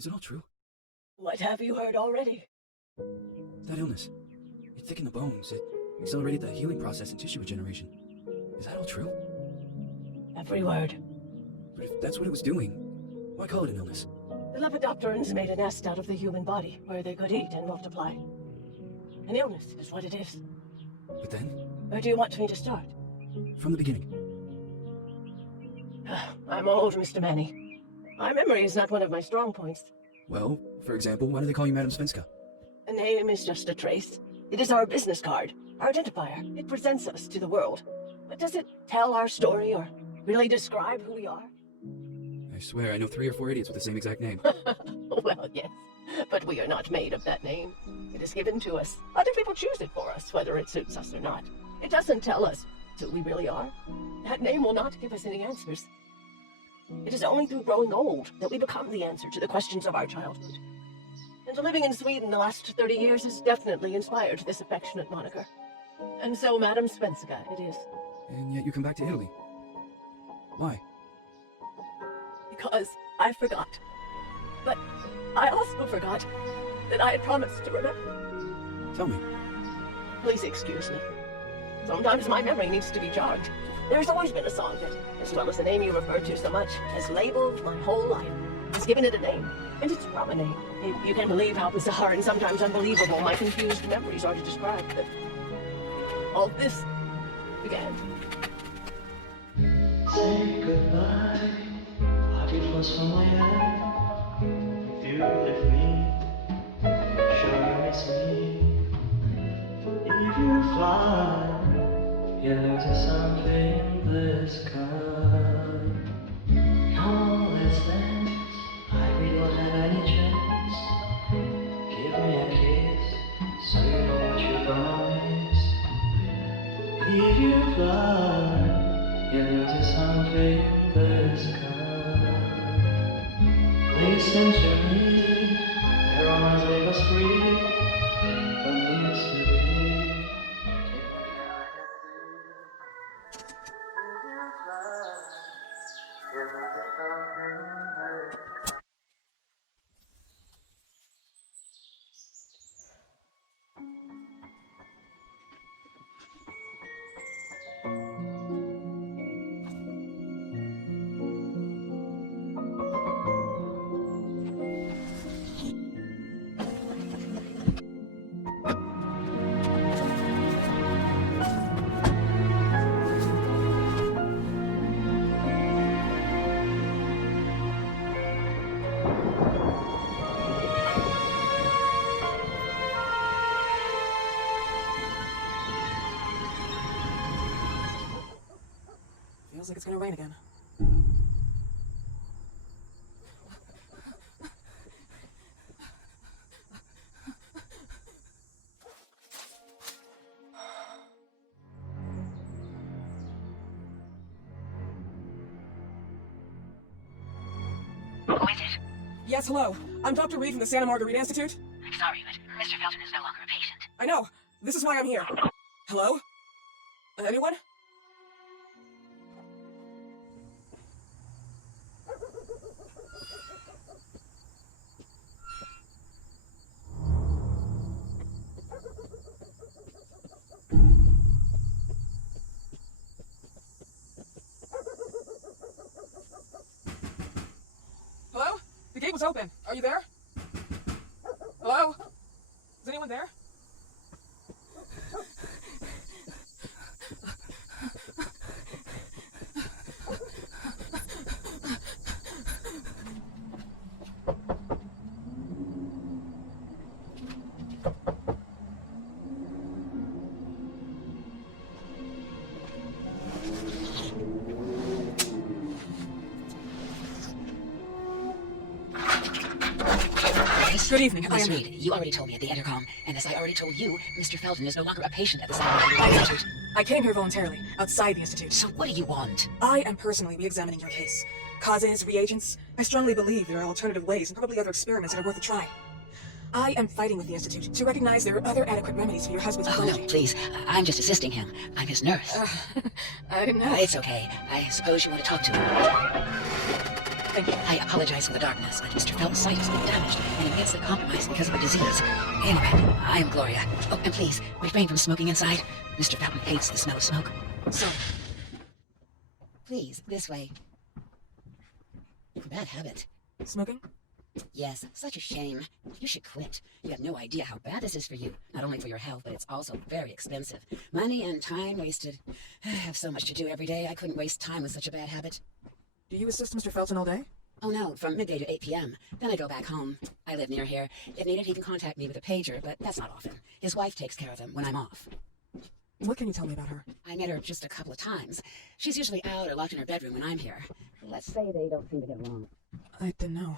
Is it all true? What have you heard already? That illness. It thickened the bones. It accelerated the healing process and tissue regeneration. Is that all true? Every word. But if that's what it was doing, why call it an illness? The Lepidopterans made a nest out of the human body where they could eat and multiply. An illness is what it is. But then? Where do you want me to start? From the beginning. I'm old, Mr. Manny. My memory is not one of my strong points. Well, for example, why do they call you Madam Svenska? A name is just a trace. It is our business card, our identifier. It presents us to the world. But does it tell our story or really describe who we are? I swear I know 3 or 4 idiots with the same exact name. Well, yes. But we are not made of that name. It is given to us. Other people choose it for us, whether it suits us or not. It doesn't tell us who we really are. That name will not give us any answers. It is only through growing old that we become the answer to the questions of our childhood. And living in Sweden the last 30 years has definitely inspired this affectionate moniker. And so Madam Svenska it is. And yet you come back to Italy. Why? Because I forgot. But I also forgot that I had promised to remember. Tell me. Please excuse me. Sometimes my memory needs to be jogged. There's always been a song that, as well as the name you referred to so much, has labeled my whole life, has given it a name, and it's from a name. You can't believe how bizarre and sometimes unbelievable my confused memories are to describe that all this began. Say goodbye, heart it was from my hand. If you left me, sure you miss me. If you fly, yeah, there's something in the sky. Come on, let's dance. We don't have any chance. Give me a kiss, so you know what you're gonna miss. If you fly, yeah, there's something in the sky. Listen to me, the romance leave us free. But needs to be. Feels like it's gonna rain again. Who is it? Yes, hello. I'm Dr. Reed from the Santa Margarita Institute. I'm sorry, but Mr. Felton is no longer a patient. I know. This is why I'm here. Hello? Anyone? Hello? The gate was open. Are you there? Hello? Is anyone there? Good evening. Miss Reed, you already told me at the intercom, and as I already told you, Mr. Felton is no longer a patient at the Santa Margarita Institute. I came here voluntarily, outside the Institute. So what do you want? I am personally re-examining your case. Causes, reagents. I strongly believe there are alternative ways and probably other experiments that are worth a try. I am fighting with the Institute to recognize there are other adequate remedies for your husband's pathology. No, please. I'm just assisting him. I'm his nurse. I didn't know. It's okay. I suppose you want to talk to him. Thank you. I apologize for the darkness, but Mr. Felton's sight has been damaged and immensely compromised because of a disease. Anyway, I am Gloria. Oh, and please, refrain from smoking inside. Mr. Felton hates the smell of smoke. Sorry. Please, this way. Bad habit. Smoking? Yes, such a shame. You should quit. You have no idea how bad this is for you. Not only for your health, but it's also very expensive. Money and time wasted. I have so much to do every day, I couldn't waste time with such a bad habit. Do you assist Mr. Felton all day? Oh no, from midday to 8 p.m. Then I go back home. I live near here. If needed, he can contact me with a pager, but that's not often. His wife takes care of him when I'm off. What can you tell me about her? I met her just a couple of times. She's usually out or locked in her bedroom when I'm here. Let's say they don't seem to get along. I didn't know.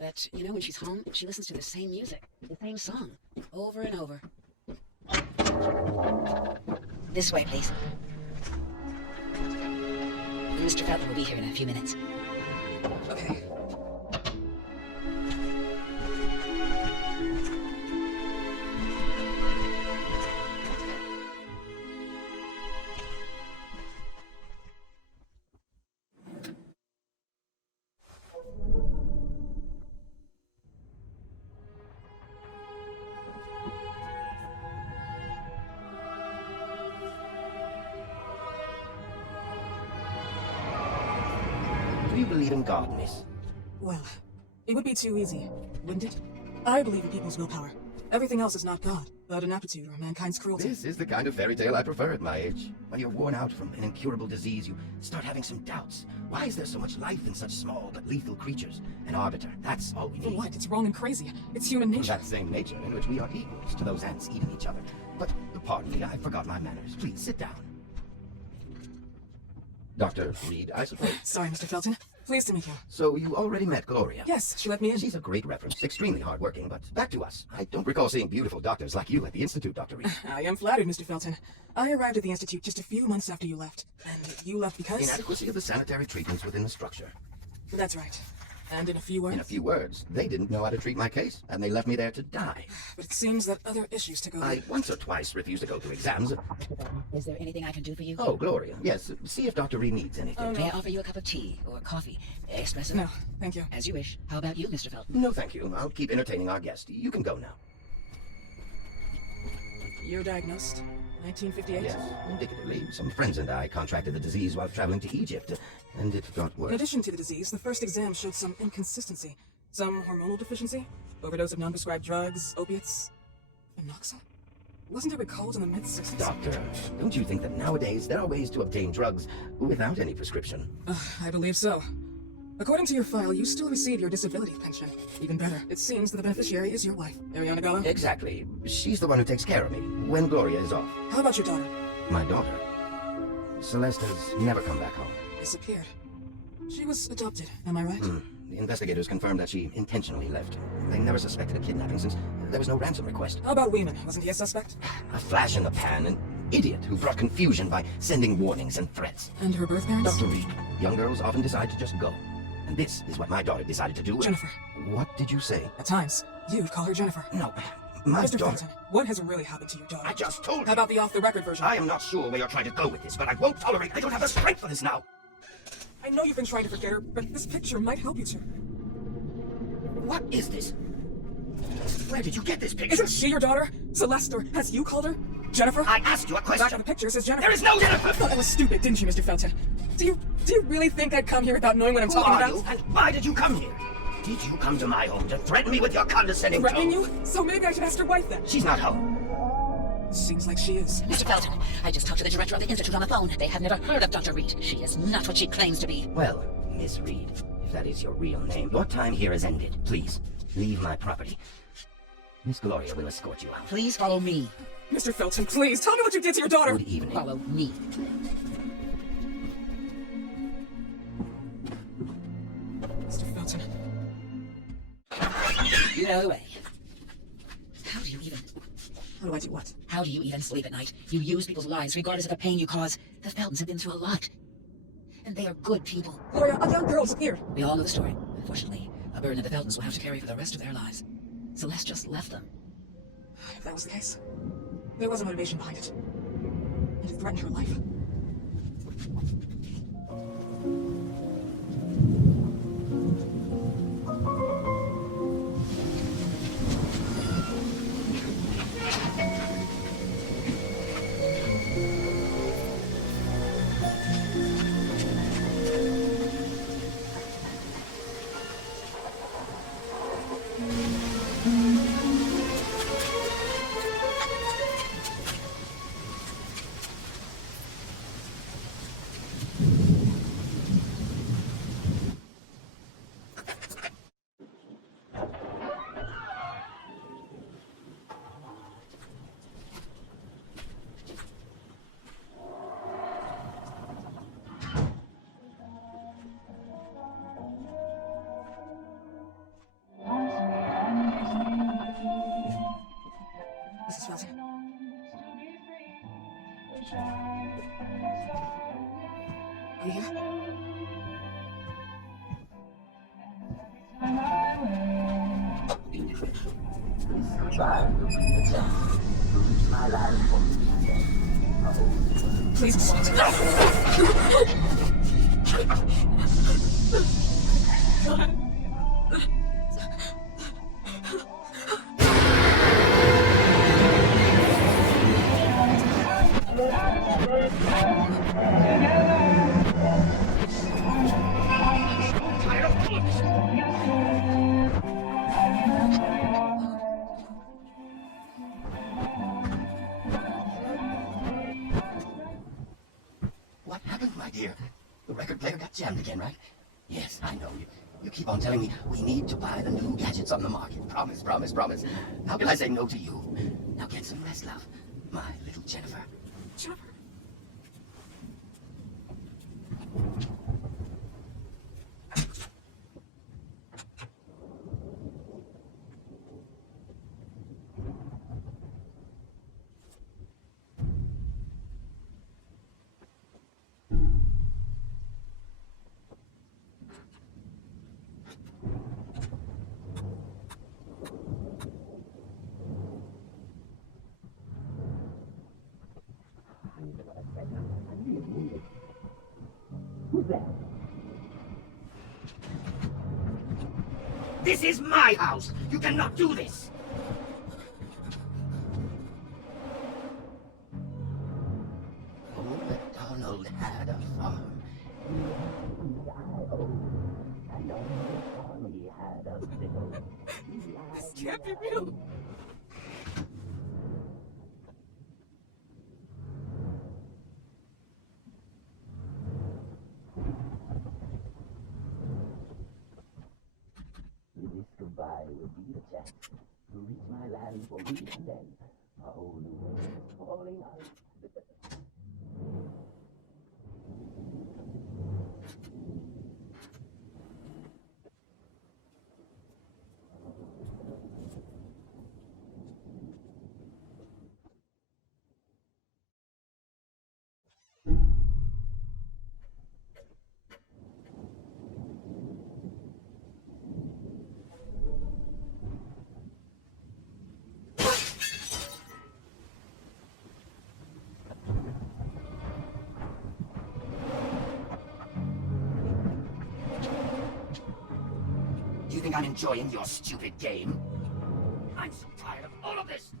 But, you know, when she's home, she listens to the same music, the same song, over and over. This way, please. Mr. Felton will be here in a few minutes. Okay. Do you believe in God, miss? Well, it would be too easy, wouldn't it? I believe in people's willpower. Everything else is not God, but an aptitude or mankind's cruelty. This is the kind of fairy tale I prefer at my age. When you're worn out from an incurable disease, you start having some doubts. Why is there so much life in such small but lethal creatures? An arbiter, that's all we For need. what? It's wrong and crazy. It's human nature. That same nature in which we are equals to those ants eating each other. But, pardon me, I forgot my manners. Please, sit down. Dr. Reed, I suppose. Sorry, Mr. Felton. Pleased to meet you. So you already met Gloria? Yes, she let me in. She's a great reference, extremely hardworking, but back to us. I don't recall seeing beautiful doctors like you at the Institute, Dr. Reed. I am flattered, Mr. Felton. I arrived at the Institute just a few months after you left. And you left because... Inadequacy of the sanitary treatments within the structure. That's right. And in a few words... In a few words, they didn't know how to treat my case, and they left me there to die. But it seems that other issues to go I once or twice refused to go to exams. Is there anything I can do for you? Oh, Gloria, yes. See if Dr. Reed needs anything. May I offer you a cup of tea or coffee? Espresso? No, thank you. As you wish. How about you, Mr. Felton? No, thank you. I'll keep entertaining our guest. You can go now. You're diagnosed? 1958? Yes, indicatively. Some friends and I contracted the disease while traveling to Egypt, and it got worse. In addition to the disease, the first exam showed some inconsistency. Some hormonal deficiency, overdose of non-prescribed drugs, opiates, phenoxyl. Wasn't it recalled in the mid-60s? Doctor, don't you think that nowadays there are ways to obtain drugs without any prescription? I believe so. According to your file, you still receive your disability pension. Even better, it seems that the beneficiary is your wife, Ariana Gallo. Exactly. She's the one who takes care of me when Gloria is off. How about your daughter? My daughter, Celeste, has never come back home. Disappeared. She was adopted, am I right? The investigators confirmed that she intentionally left. They never suspected a kidnapping since there was no ransom request. How about Weeman? Wasn't he a suspect? A flash in the pan, an idiot who brought confusion by sending warnings and threats. And her birth parents? Dr. Reed, young girls often decide to just go. And this is what my daughter decided to do. Jennifer. What did you say? At times, you'd call her Jennifer. No, my Mr. daughter. Felton, what has really happened to your daughter? I just told you. How about the off-the-record version? I am not sure where you're trying to go with this, but I won't tolerate. I don't have the strength for this now. I know you've been trying to forget her, but this picture might help you to. What is this? Where did you get this picture? Isn't she your daughter? Celeste, or has you called her? Jennifer? I asked you a question. Back on the picture says Jennifer. There is no Jennifer! You thought I was stupid, didn't you, Mr. Felton? Do you really think I'd come here without knowing what I'm Who talking are about? you, and why did you come here? Did you come to my home to threaten me with your condescending Threatening tone? you? So maybe I should ask her wife then. She's not home. Seems like she is. Mr. Felton, I just talked to the director of the Institute on the phone. They have never heard of Dr. Reed. She is not what she claims to be. Well, Miss Reed, if that is your real name, your time here is ended. Please, leave my property. Miss Gloria will escort you out. Please follow me. Mr. Felton, please, tell me what you did to your daughter! Good evening. Follow me. Mr. Felton. You know the way. How do you even... How do I do what? How do you even sleep at night? You use people's lives regardless of the pain you cause. The Feltons have been through a lot. And they are good people. Gloria, a young girl disappeared. We all know the story. Unfortunately, a burden that the Feltons will have to carry for the rest of their lives. Celeste just left them. If that was the case, there was a motivation behind it. And it threatened her life. Mrs. Felton? Are you here? Please. What happened, my dear? The record player got jammed again, right? Yes, I know. You keep on telling me we need to buy the new gadgets on the market. Promise, promise, promise. How can I say no to you? Now get some rest, love. My little Jennifer. Jennifer? This is my house! You cannot do this! Old MacDonald had a farm. And old Stormy had a fiddle. This can't be real. This goodbye will be the chance to reach my land for me and then a whole new world is falling out. You think I'm enjoying your stupid game? I'm so tired of all of this!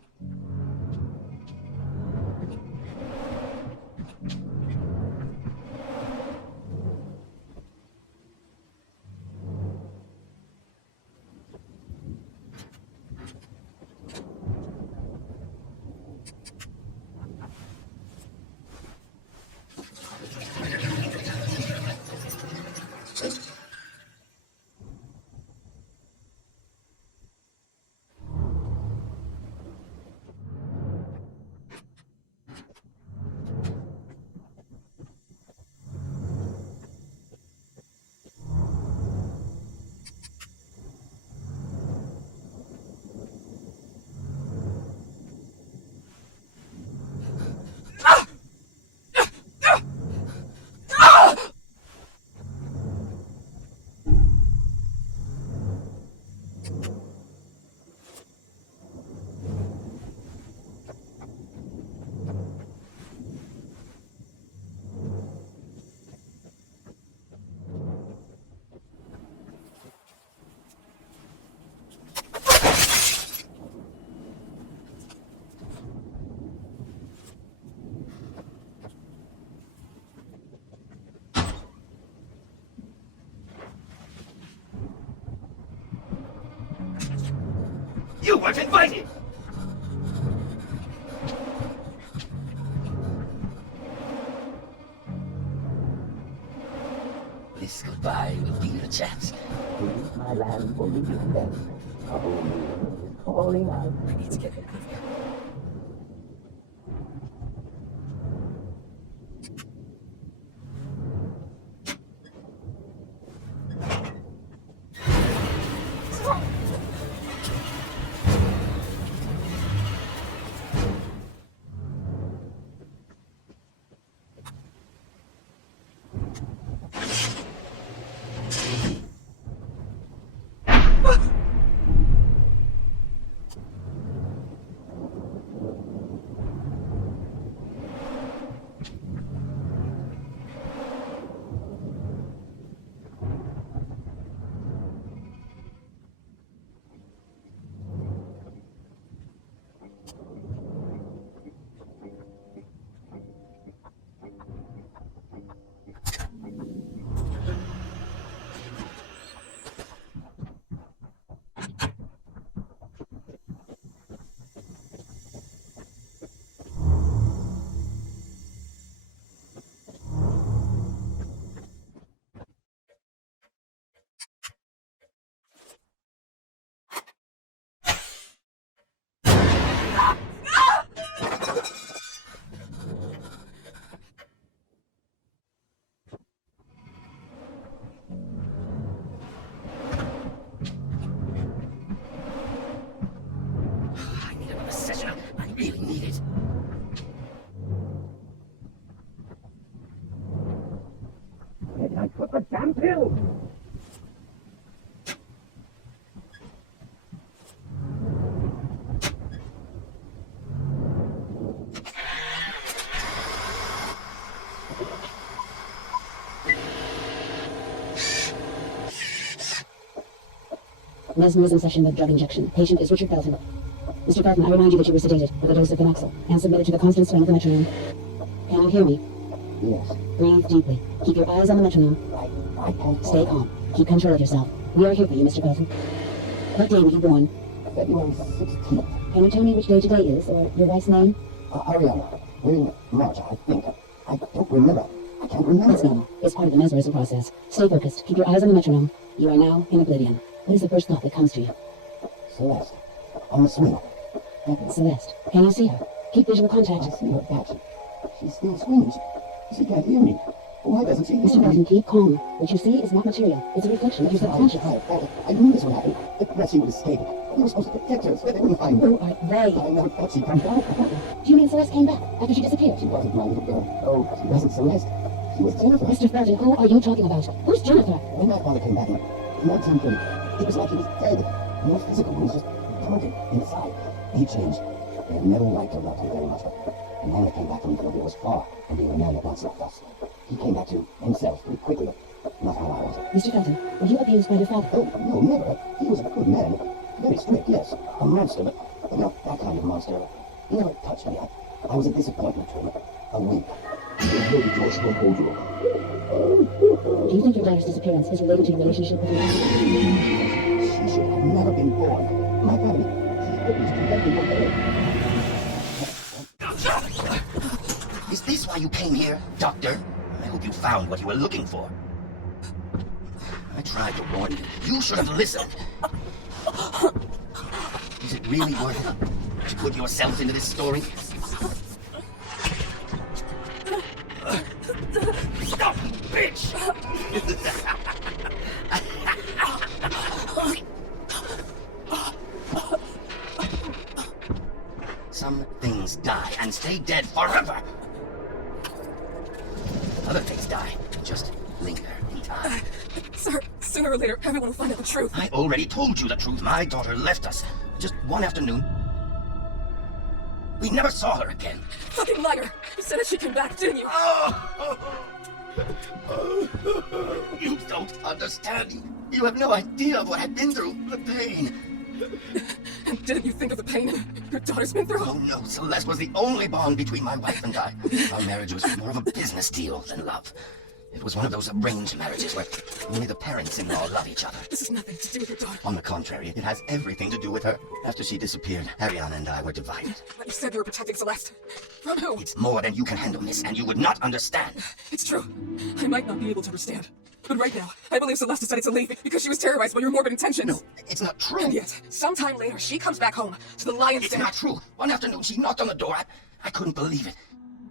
You weren't invited! This goodbye will be the chance to leave my land for me and then a whole new world is falling out. I need to get out of here. mesmerism session with drug injection. Patient is Richard Felton. Mr. Felton, I remind you that you were sedated with a dose of Venoxyl and submitted to the constant swing of the metronome. Can you hear me? Yes. Breathe deeply. Keep your eyes on the metronome. I can't. Stay calm. Keep control of yourself. We are here for you, Mr. Felton. What day were you born? February 16th. Can you tell me which day today is, or your wife's name? Ariana. We're in March, I think. I don't remember. I can't remember. That's normal. It's part of the mesmerism process. Stay focused. Keep your eyes on the metronome. You are now in oblivion. What is the first thought that comes to you? Celeste. On the swing. Celeste. Can you see her? Keep visual contact. I see her back. She's still swinging. She can't hear me. Why doesn't she hear Mr. me? Felton, keep calm. What you see is not material. It's a reflection of your subconscious. I knew this would happen. That she would escape. We were supposed to protect her so that they wouldn't find her. Who are they? I never thought she'd come back. Do you mean Celeste came back after she disappeared? She wasn't my little girl. Oh, she wasn't Celeste. She was Jennifer. Mr. Felton, who are you talking about? Who's Jennifer? When my father came back in 1930, it was like he was dead. No physical, he was just haunted inside. He changed. I had never liked or loved him very much, but the man that came back from Ethiopia was far from being a man that once loved us. He came back to himself pretty quickly, but not how I was. Mr. Felton, were you abused by your father? Oh, no, never. He was a good man. Very strict, yes. A monster, but not that kind of monster. He never touched me. I was a disappointment to him. A wimp. Do you think your daughter's disappearance is related to your relationship with your father? She should have never been born. My family, she's witnessed to let me go there. Is this why you came here, Doctor? I hope you found what you were looking for. I tried to warn you. You should have listened. Is it really worth it to put yourself into this story? Stop, bitch! Some things die and stay dead forever. Other things die and just linger in time. Sir, sooner or later, everyone will find out the truth. I already told you the truth. My daughter left us just one afternoon. We never saw her again. Fucking liar! You said that she came back, didn't you? You don't understand. You have no idea of what I've been through. The pain. And didn't you think of the pain your daughter's been through? Oh no, Celeste was the only bond between my wife and I. Our marriage was more of a business deal than love. It was one of those arranged marriages where only the parents-in-law love each other. This has nothing to do with your daughter. On the contrary, it has everything to do with her. After she disappeared, Ariana and I were divided. But you said you were protecting Celeste. From who? It's more than you can handle, miss, and you would not understand. It's true. I might not be able to understand. But right now, I believe Celeste decided to leave because she was terrorized by your morbid intentions. No, it's not true. And yet, sometime later, she comes back home to the lion's It's den. not true. One afternoon, she knocked on the door. I couldn't believe it.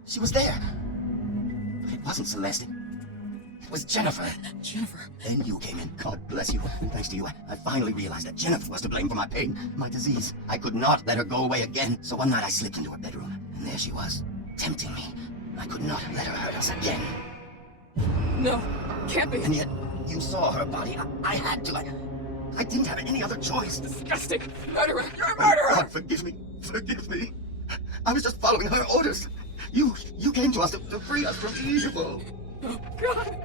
She was there. But it wasn't Celeste. It was Jennifer. Jennifer. Then you came in. God bless you. And thanks to you, I finally realized that Jennifer was to blame for my pain, my disease. I could not let her go away again. So one night I slipped into her bedroom, and there she was, tempting me. I could not let her hurt us again. No, can't be. And yet, you saw her body. I had to. I didn't have any other choice. Disgusting. Murderer. You're a Oh, murderer! God, forgive me. Forgive me. I was just following her orders. You came to us to free us from evil. Oh, God.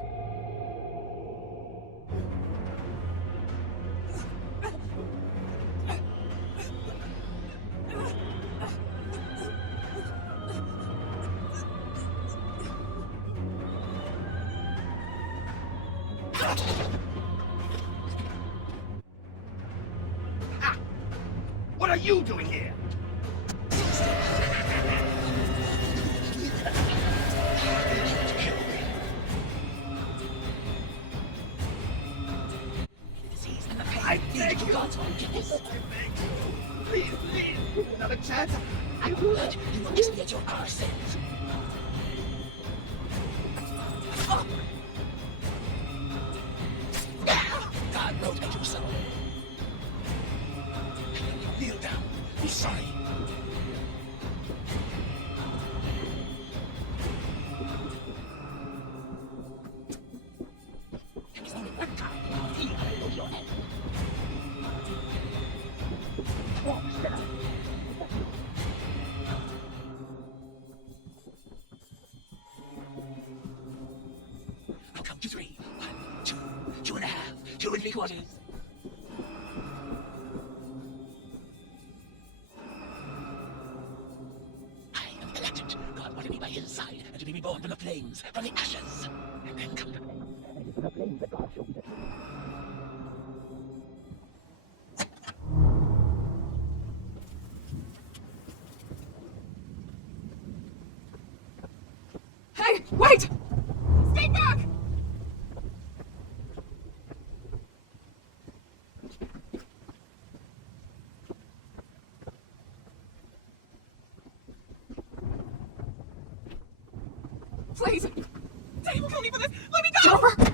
What are you doing here? I beg you. I beg you. Please, please, another chance. I would. You will just get your arse in. God knows that you're sorry. Kneel down. Be sorry. There's only one time I'll see how to go to your head. I'll count to 3. 1, 2, 2.5, 2 3/4. inside and to be reborn from the flames, from the ashes. And then come to me. And it is from the flames that God showed me the truth. Hey, wait! Stay back! Please! Daddy will kill me for this! Let me go! Jennifer!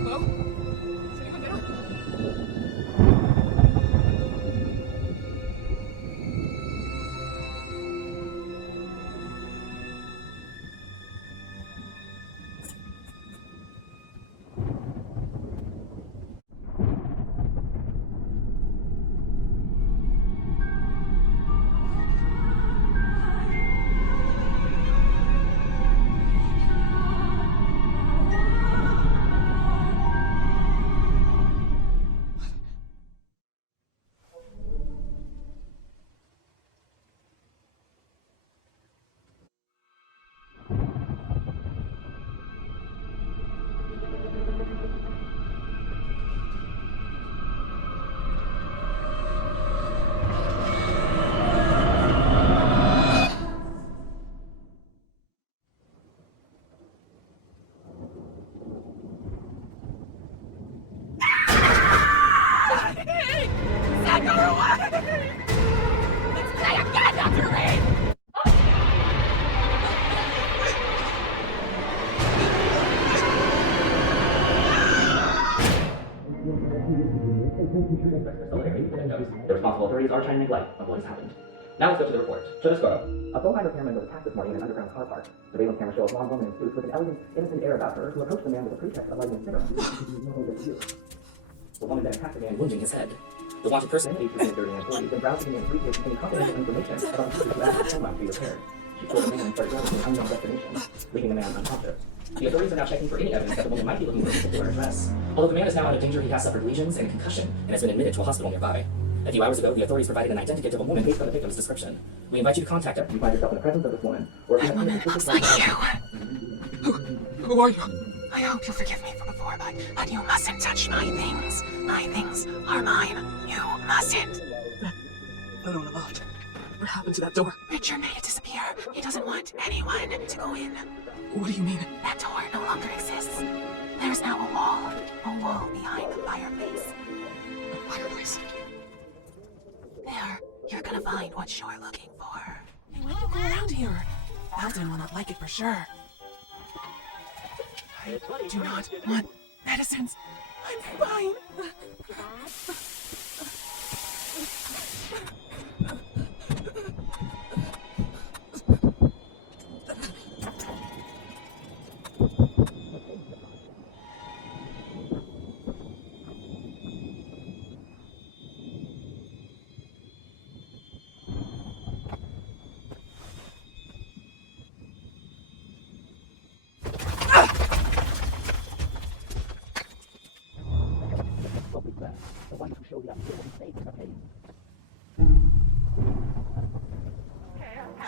Hello? Is anyone there? The responsible authorities are trying to neglect of what has happened. Now let's go to the report. Show this photo. A full-time repairman was attacked this morning in an underground car park. Surveillance camera shows a blonde woman in suits with an elegant, innocent air about her who approached the man with a pretext of lighting a cigarette. The woman then attacked the man, wounding his head. The wanted person, aged between 30 and 40, then browsed the man's briefcase containing confidential information about the people who asked his phone line to be repaired. She told the man and started driving to an unknown destination, leaving the man unconscious. The authorities are now checking for any evidence that the woman might be looking for a particular address. Although the man is now out of danger, he has suffered lesions and a concussion and has been admitted to a hospital nearby. A few hours ago, the authorities provided an identikit of a woman based on the victim's description. We invite you to contact her if you find yourself in the presence of this woman, or if you have any Looks like you. Who are you? I hope you'll forgive me for before, but you mustn't touch my things. My things are mine. You mustn't. I don't know. What happened to that door? Richard made it disappear. He doesn't want anyone to go in. What do you mean? That door no longer exists. There's now a wall behind the fireplace. A fireplace? There, you're gonna find what you're looking for. Hey, why do you go around here? Alden will not like it for sure. I do not want medicines. I'm fine.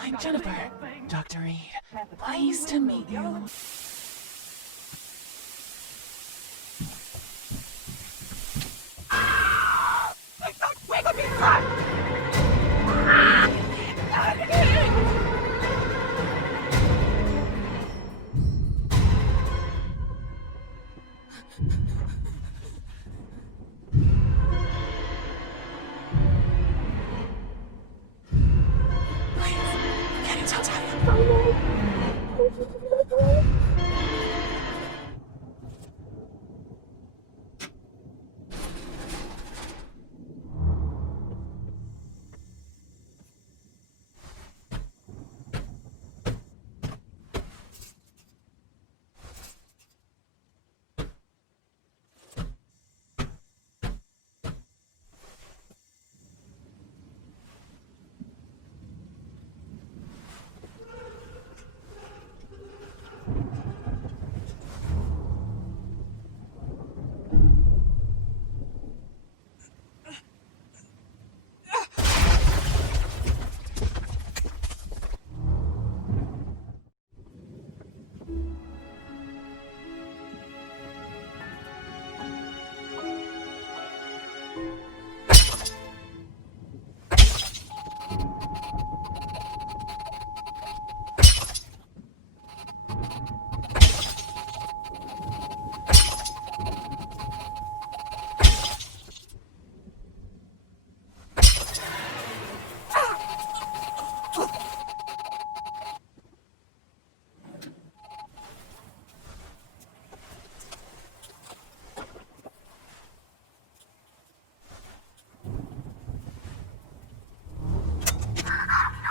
I'm Jennifer. Dr. Reed. Pleased to meet you.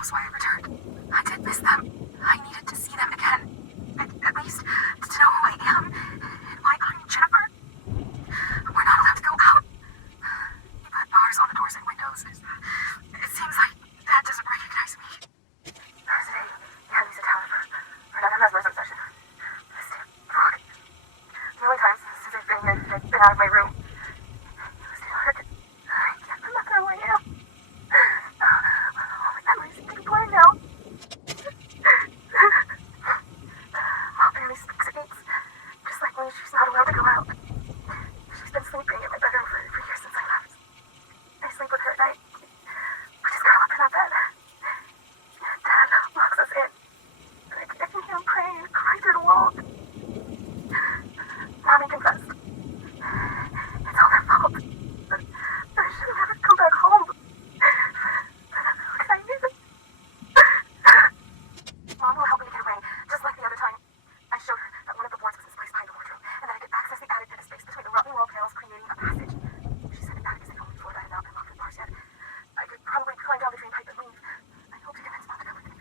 Why I returned. I did miss them. I needed to see them again. At least to know who I am and why I'm Jennifer. We're not allowed to go out. He put bars on the doors and windows. It seems like Dad doesn't recognize me. Today, he had me sit down for another mesmerism session. This damn frog. The only times since I've been here, I've been out of my room. It was dark. I can't remember who I am. Blame now. Mom barely speaks it needs. Just like me, she's not allowed to go out. She's been sleeping in my bedroom for years since I left. I sleep with her at night. We just curl up in our bed. Dad locks us in. I can hear him praying and cry through the walls. Mommy confessed. It's all their fault. I should have never come back home. Because I knew that. Mom will help me to get away, just like the other time. I showed her that one of the boards was misplaced behind the wardrobe, and that I could access the attic at a space between the rotting wall panels, creating a passage. She said the attic is the only floor that had not been locked with bars yet. I could probably climb down the drain pipe and leave. I hope to convince Mom to come with me.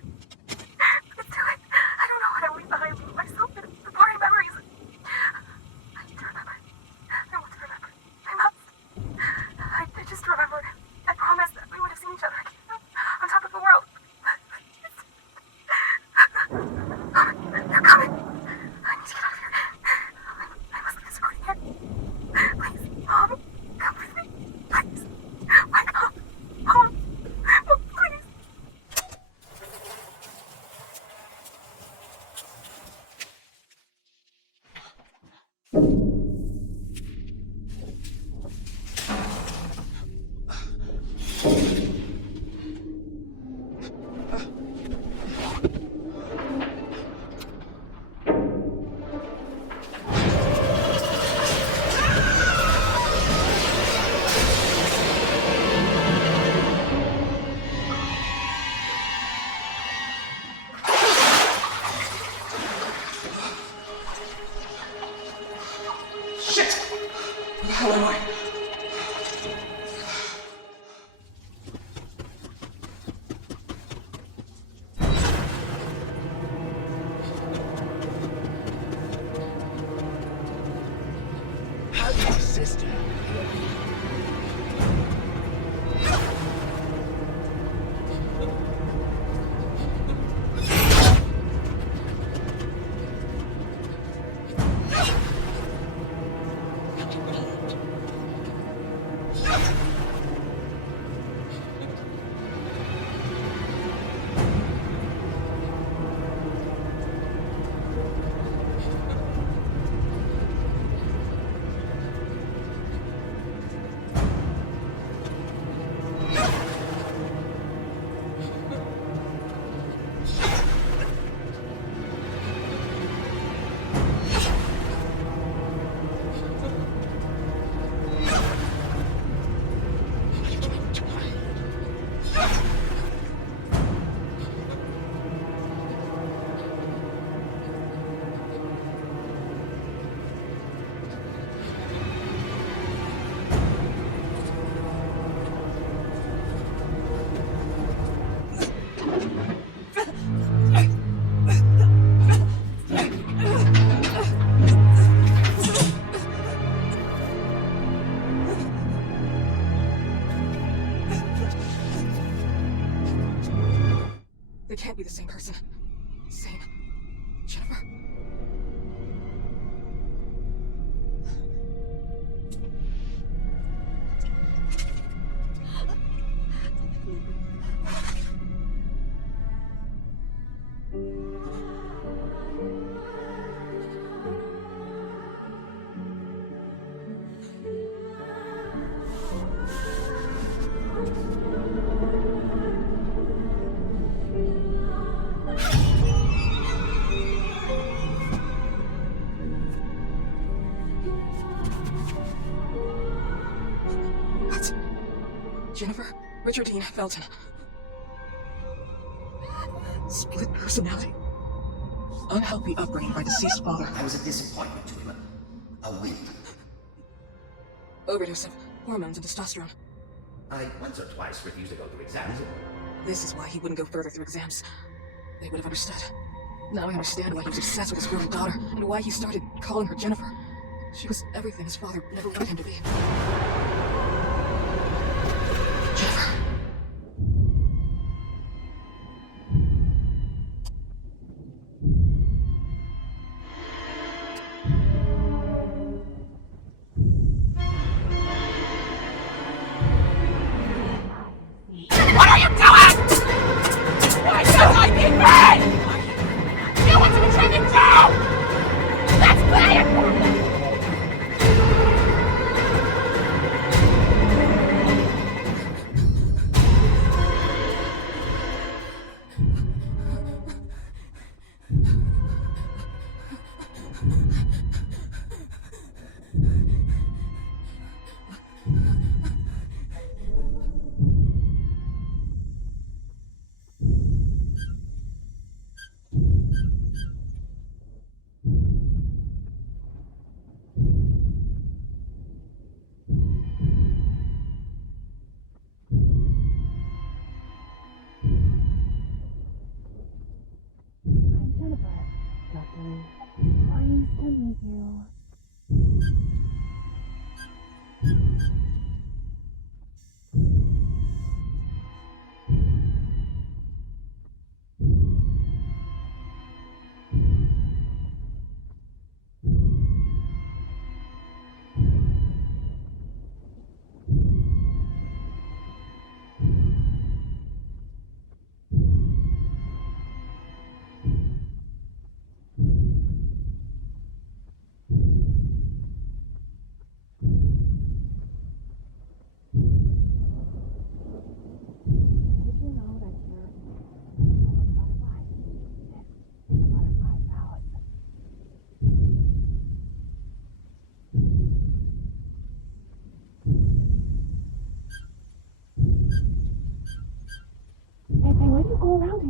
It's too late. I don't know what I'm leaving behind myself and the blurry memories. I need to remember. I want to remember. I must. I just remember. I promised that we would have seen each other again on top of the world. They're coming. I need to get out of here. I must leave this recording here. Please, Mom, come with me. Please. Wake up. Mom, please. Shit! Where the hell am I? How's your sister? can't be the same person. Same. Jennifer? Jennifer Richardine Felton. Split personality. Unhealthy upbringing by deceased father. I was a disappointment to him. A wind. Overdose of hormones and testosterone. I once or twice refused to go through exams. This is why he wouldn't go further through exams. They would have understood. Now I understand why he was obsessed with his growing daughter, and why he started calling her Jennifer. She was everything his father never wanted him to be. Jennifer. What are you doing? Why can't I be free? You want to be trending too? Let's play it for me!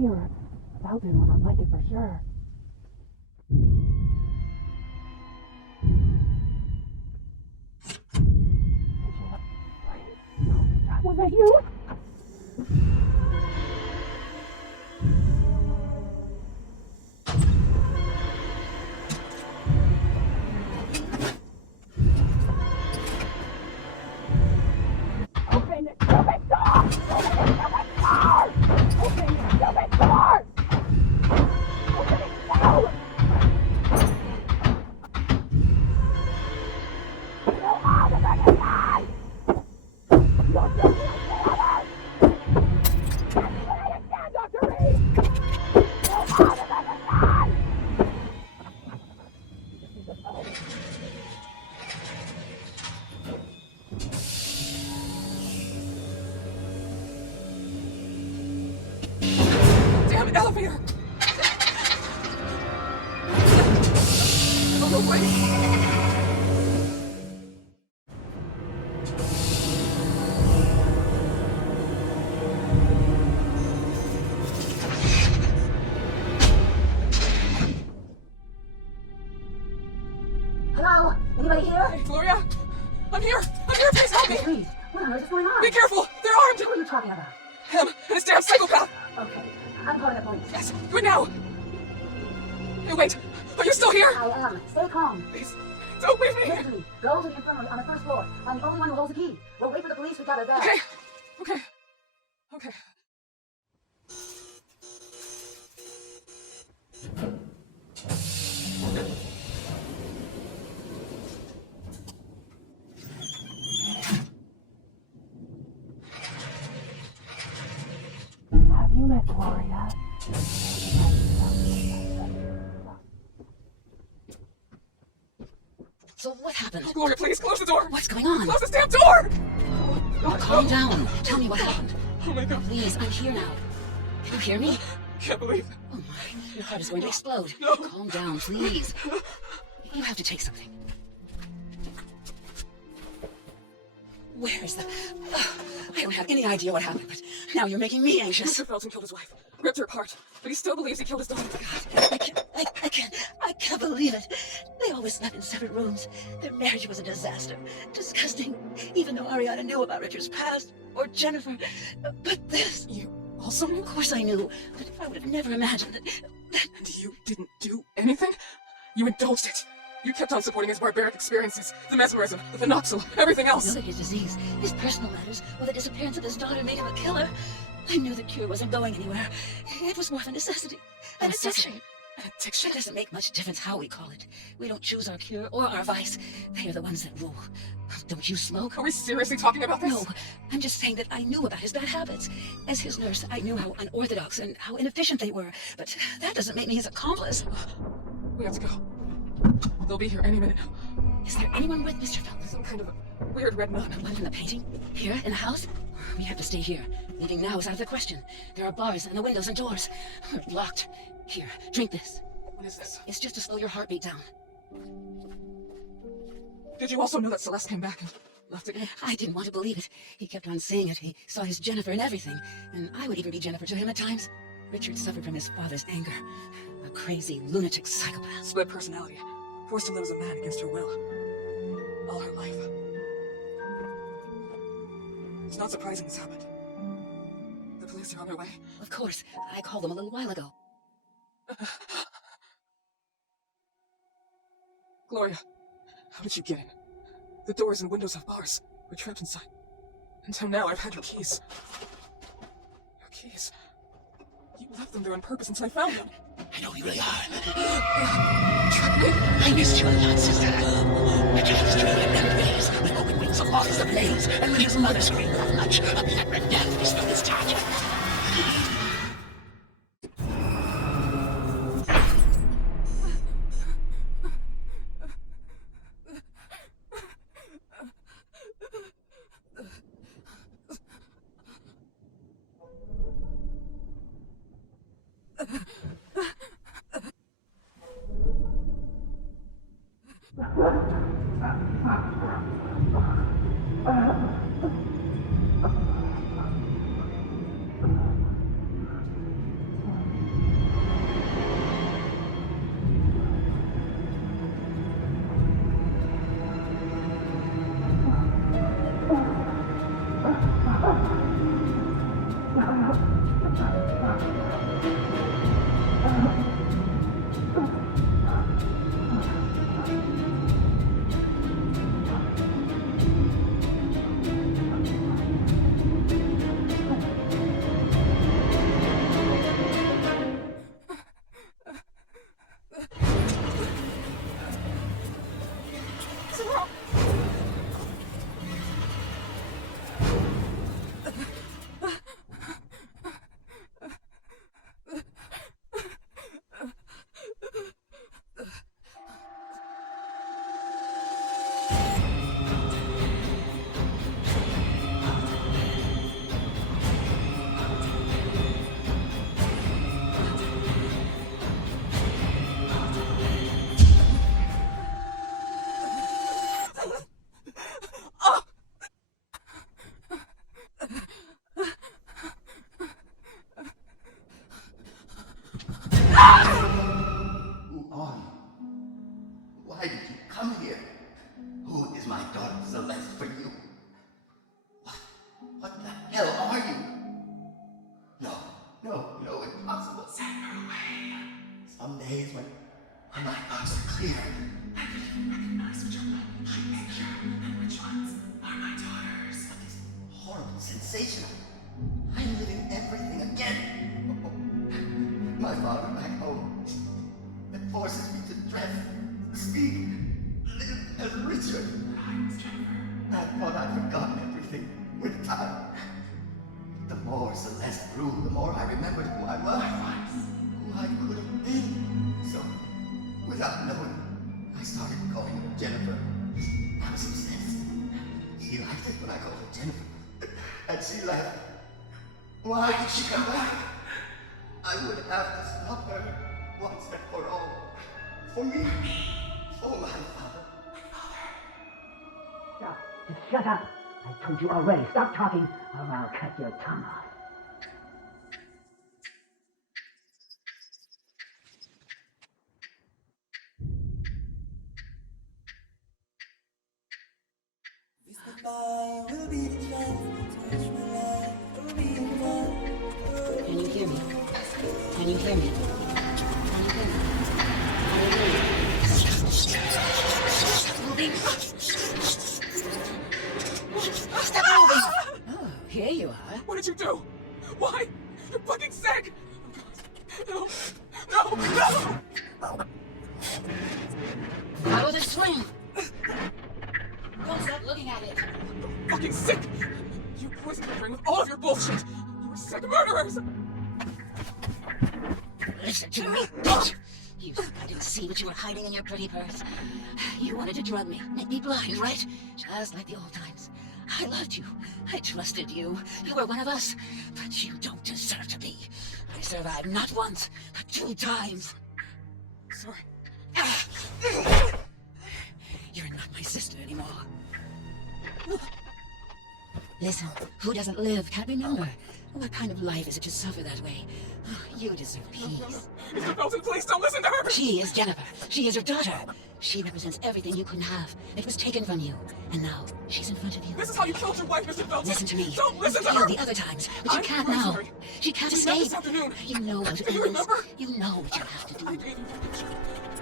Here. Felton will not like it for sure. Was that you? Elevator! Oh, no, wait! Hello? Anybody here? Hey, Gloria! I'm here! I'm here! Please help me! Please, what on earth is going on? Be careful! They're armed! Who are you talking about? Him and his damn psychopath! Okay, I'm calling the police. Yes, do it now! Hey, wait! Are you still here? I am. Stay calm. Please, don't leave me! Listen to me. Go to the infirmary on the first floor. I'm the only one who holds the key. We'll wait for the police to gather there. Okay. Okay. Okay. Damn it, Gloria. So what happened? Oh, Gloria, please, close the door! What's going on? Close this damn door! Calm down. Tell me what happened. Oh my god. Please, I'm here now. Can you hear me? Can't believe it. Oh my, your heart is going to explode. No. Calm down, please. You have to take something. Where is the... I don't have any idea what happened, but now you're making me anxious. Mr. Felton killed his wife, ripped her apart, but he still believes he killed his daughter. God, I can't believe it. They always slept in separate rooms. Their marriage was a disaster. Disgusting. Even though Ariana knew about Richard's past, or Jennifer. But this... You also knew? Of course I knew, but I would have never imagined that... And you didn't do anything? You indulged it. You kept on supporting his barbaric experiences, the mesmerism, the phenoxyl, everything I else. knew that his disease, his personal matters, or the disappearance of his daughter made him a killer. I knew the cure wasn't going anywhere. It was more of a necessity. An addiction. An addiction? It doesn't make much difference how we call it. We don't choose our cure or our vice. They are the ones that rule. Don't you smoke? Are we seriously talking about this? No, I'm just saying that I knew about his bad habits. As his nurse, I knew how unorthodox and how inefficient they were. But that doesn't make me his accomplice. We have to go. They'll be here any minute now. Is there anyone with Mr. Felton? Some kind of a weird red nun. One in the painting? Here, in the house? We have to stay here. Leaving now is out of the question. There are bars and the windows and doors. We're blocked. Here, drink this. What is this? It's just to slow your heartbeat down. Did you also know that Celeste came back and left again? I didn't want to believe it. He kept on saying it. He saw his Jennifer and everything. And I would even be Jennifer to him at times. Richard suffered from his father's anger. A crazy, lunatic psychopath. Split personality. Forced to live as a man against her will. All her life. It's not surprising this happened. The police are on their way. Of course. I called them a little while ago. Gloria, how did you get in? The doors and windows of bars were trapped inside. Until now, I've had your keys. Your keys. You left them there on purpose until I found them. I know you really are. Trapped me. I missed you a lot, sister. I cast you in many ways, with open wings of lost ablaze, and when his mother screamed of much, a black death was his target. Why did you come here? Who is my daughter Celeste for you? What the hell are you? No, impossible. Send her away. Some days when my thoughts are clear, I can even recognize which are my nature and which ones are my daughters. But this horrible sensation, I'm living everything again. My father back home, it forces me to dress, speak, live as Richard. I thought I'd forgotten everything with time. The more Celeste it grew, the more I remembered who I was, who I could have been. So, without knowing, I started calling her Jennifer. I was obsessed. She liked it when I called her Jennifer. And she left. Why did she come back? I would have to stop her once and for all. For me. For my father. Stop. Just shut up. I told you already. Stop talking, or I'll cut your tongue off. Can you hear me? Can you hear me? Can you hear me? Stop moving! Oh, here you are. What did you do? Why? You're fucking sick! No! No! No! Follow the swing! Don't stop looking at it. You're fucking sick! You poisoned my brain with all of your bullshit! You were sick murderers! Listen to me, bitch! You think I didn't see what you were hiding in your pretty purse? You wanted to drug me, make me blind, right? Just like the old times. I loved you. I trusted you. You were one of us. But you don't deserve to be. I survived not once, but 2 times. Sorry. You're not my sister anymore. Listen, who doesn't live can't remember. What kind of life is it to suffer that way? You deserve peace. Mr. Belton, please don't listen to her! She is Jennifer. She is your daughter. She represents everything you couldn't have. It was taken from you. And now, she's in front of you. This is how you killed your wife, Mr. Belton! Listen to me. Don't listen to You her! the other times, but you can't now. Rosemary. She can't We met escape. this afternoon. You know what it Do you is. remember? You know what you have to I do. gave you that picture.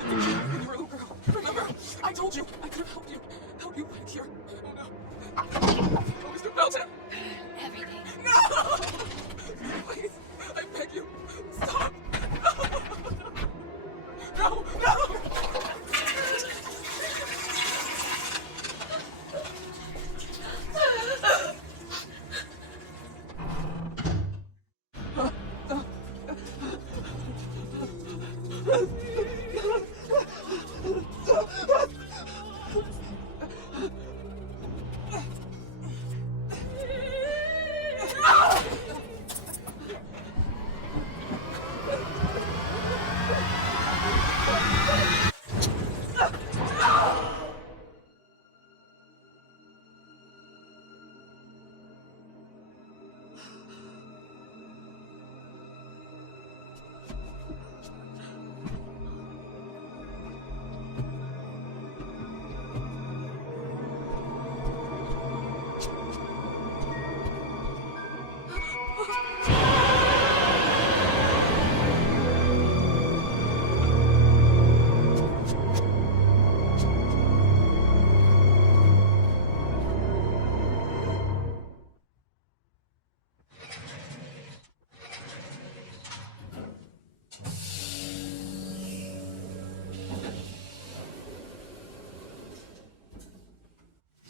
And you were a little girl. Remember? I told you I could help you. Help you back here. Oh no. Oh, Mr. Belton! Everything. No! Please, I beg you. Stop! No! No!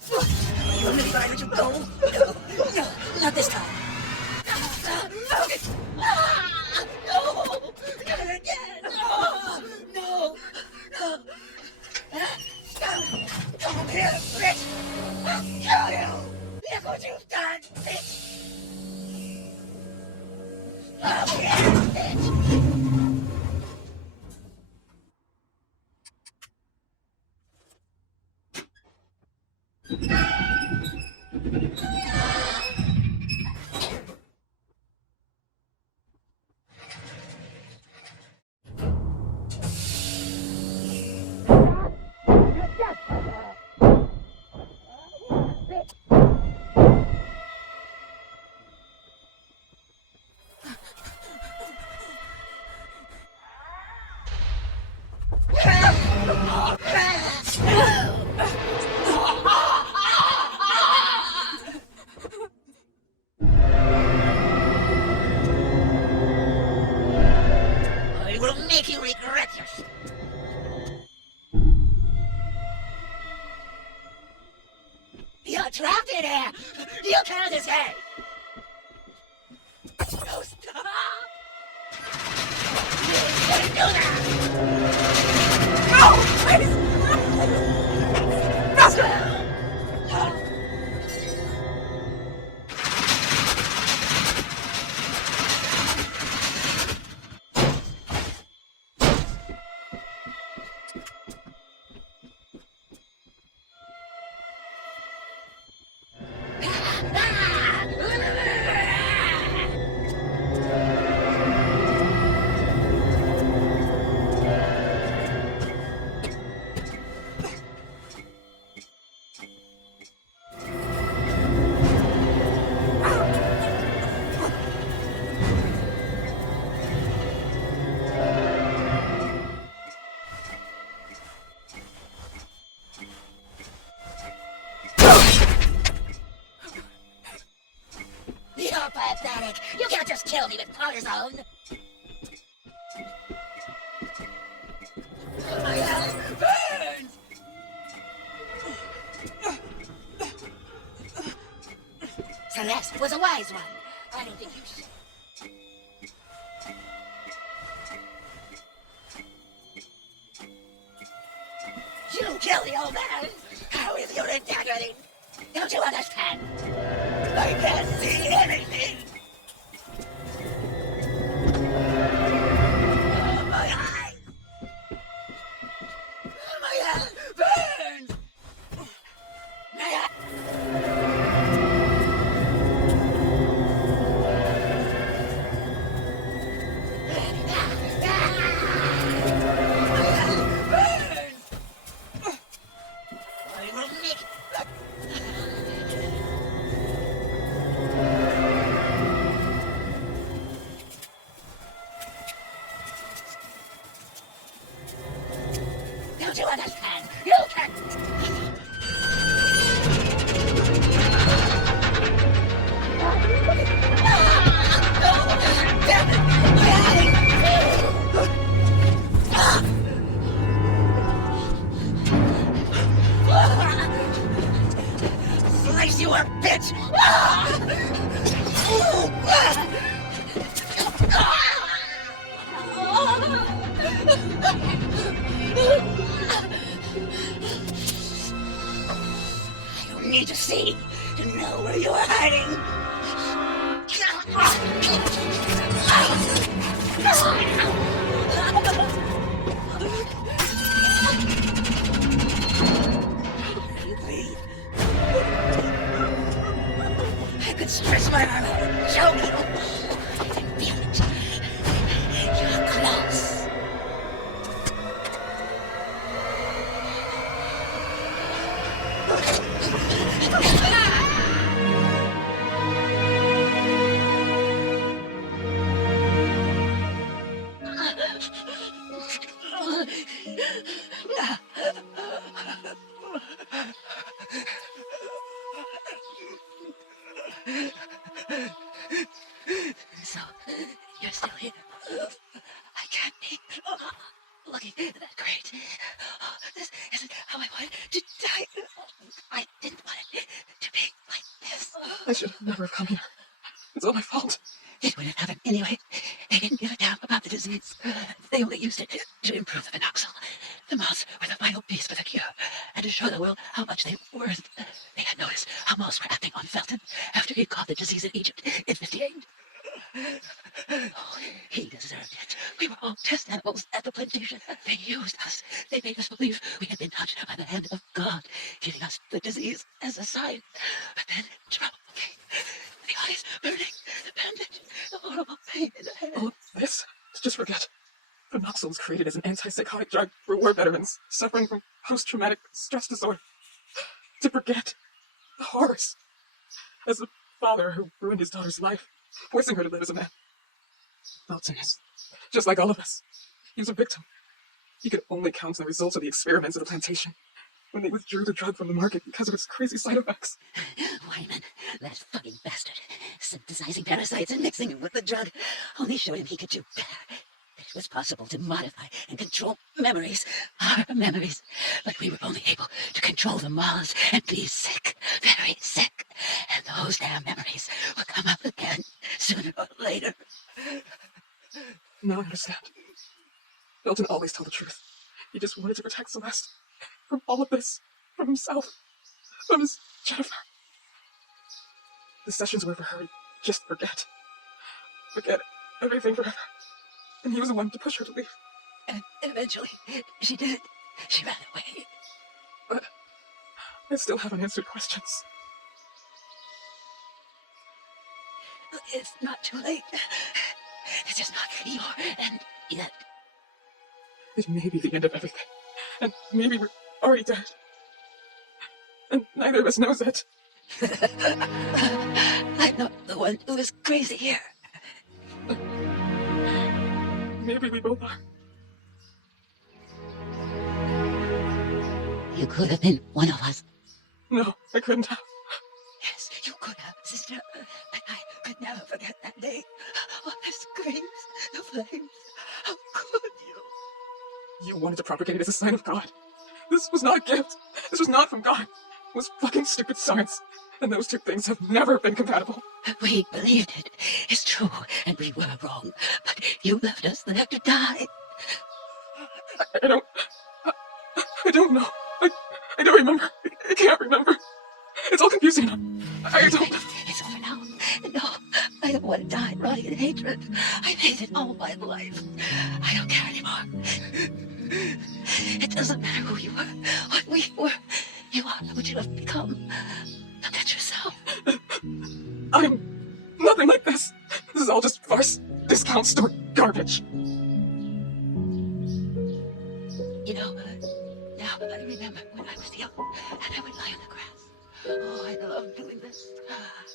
You really gonna let you go? No, no, not this time. No, never again. No. Stop. Come here, bitch. I'll kill you. Look what you've done, bitch. Come here, bitch. I will make you regret your... You're trapped in here! You can't escape! No, No! Please! Faster! You're pathetic. You can't just kill me with cortisone. My hand burns! Celeste was a wise one. I don't think you should. You killed the old man! How is your integrity? Don't you understand? I can't see anything! Oh, my eyes! My hand burns! My eye... Don't you understand? You can't... Damn it! My eye! Slice you a bitch! I don't need to see to know where you are hiding. Breathe. I could stretch my arm out and show you. I can feel it. You're close. So, you're still here. I can't be looking that great. This isn't how I wanted to die. I didn't want it to be like this. I should never have come here. It's all my fault. It would have happened anyway. They didn't give a damn about the disease. They only used it to improve the phenoxyl. The moths were the final piece for the cure, and to show the world how much they were worth. They had noticed how moths were acting on Felton after he caught the disease in Egypt in 58. Oh, he deserved it. We were all test animals at the plantation. They used us. They made us believe we had been touched by the hand of God, giving us the disease as a sign. But then trouble came. The eyes burning, the bandage, the horrible pain in the head. All of this? Just forget. Phenoxyl was created as an antipsychotic drug for war veterans suffering from post-traumatic stress disorder. To forget the horrors. As the father who ruined his daughter's life, forcing her to live as a man. Felton is just like all of us. He was a victim. He could only count on the results of the experiments at the plantation when they withdrew the drug from the market because of its crazy side effects. Wyman, that fucking bastard, synthesizing parasites and mixing them with the drug, only showed him he could do better. That it was possible to modify and control memories, our memories. But we were only able to control the moths and be sick, very sick. And those damn memories will come up again, sooner or later. Now I understand. Bill didn't always tell the truth. He just wanted to protect Celeste from all of this, from himself, from his Jennifer. The sessions were for her to just forget everything forever. And he was the one to push her to leave. And eventually, she did. She ran away. But I still haven't answered questions. It's not too late. It's just not your end yet. It may be the end of everything. And maybe we're already dead. And neither of us knows it. I'm not the one who is crazy here. Maybe we both are. You could have been one of us. No, I couldn't have. Yes, you could have, sister. But I could never forget that day. All the screams, the flames. How could you? You wanted to propagate it as a sign of God. This was not a gift. This was not from God. It was fucking stupid science. And those two things have never been compatible. We believed it. It's true, and we were wrong. But you left us there to die. I don't know. I don't remember. I can't remember. It's all confusing. I don't... It's over now. No, I don't want to die rotting in hatred. I made it all my life. I don't care anymore. It doesn't matter who you were, what we were. You are what you have become. Look at yourself. I'm nothing like this. This is all just farce, discount store garbage. You know, now I remember when I was young and I would lie on the grass. Oh, I loved doing this.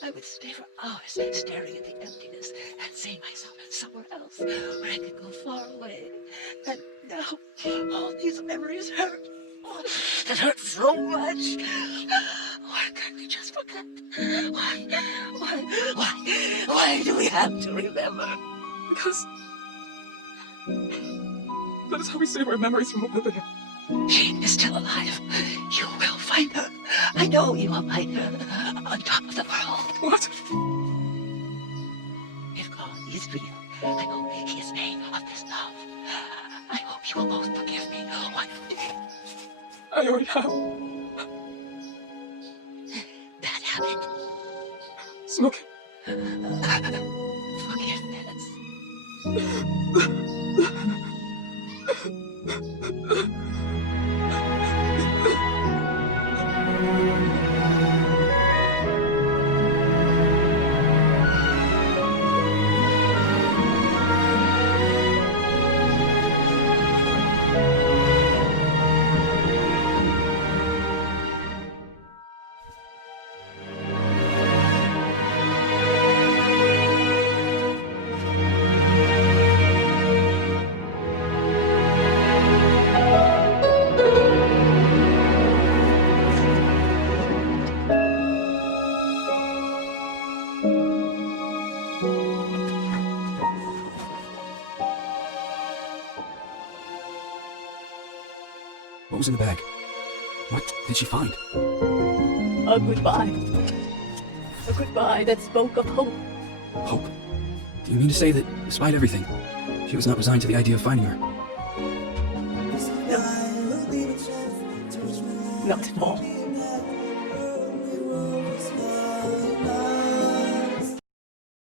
I would stay for hours staring at the emptiness and seeing myself somewhere else where I could go far away. And now, all these memories hurt. Oh, it hurts so much. Why can't we just forget? Why do we have to remember? Because that is how we save our memories from oblivion. She is still alive. You will find her. I know you will find her. On top of the world. What? If God is real, I hope he is made of this love. I hope you will both forgive me one day. I already have. Bad habit. Smoking. Forgiveness. What was in the bag? What did she find? A goodbye. A goodbye that spoke of hope. Hope. Do you mean to say that, despite everything, she was not resigned to the idea of finding her? Not at all.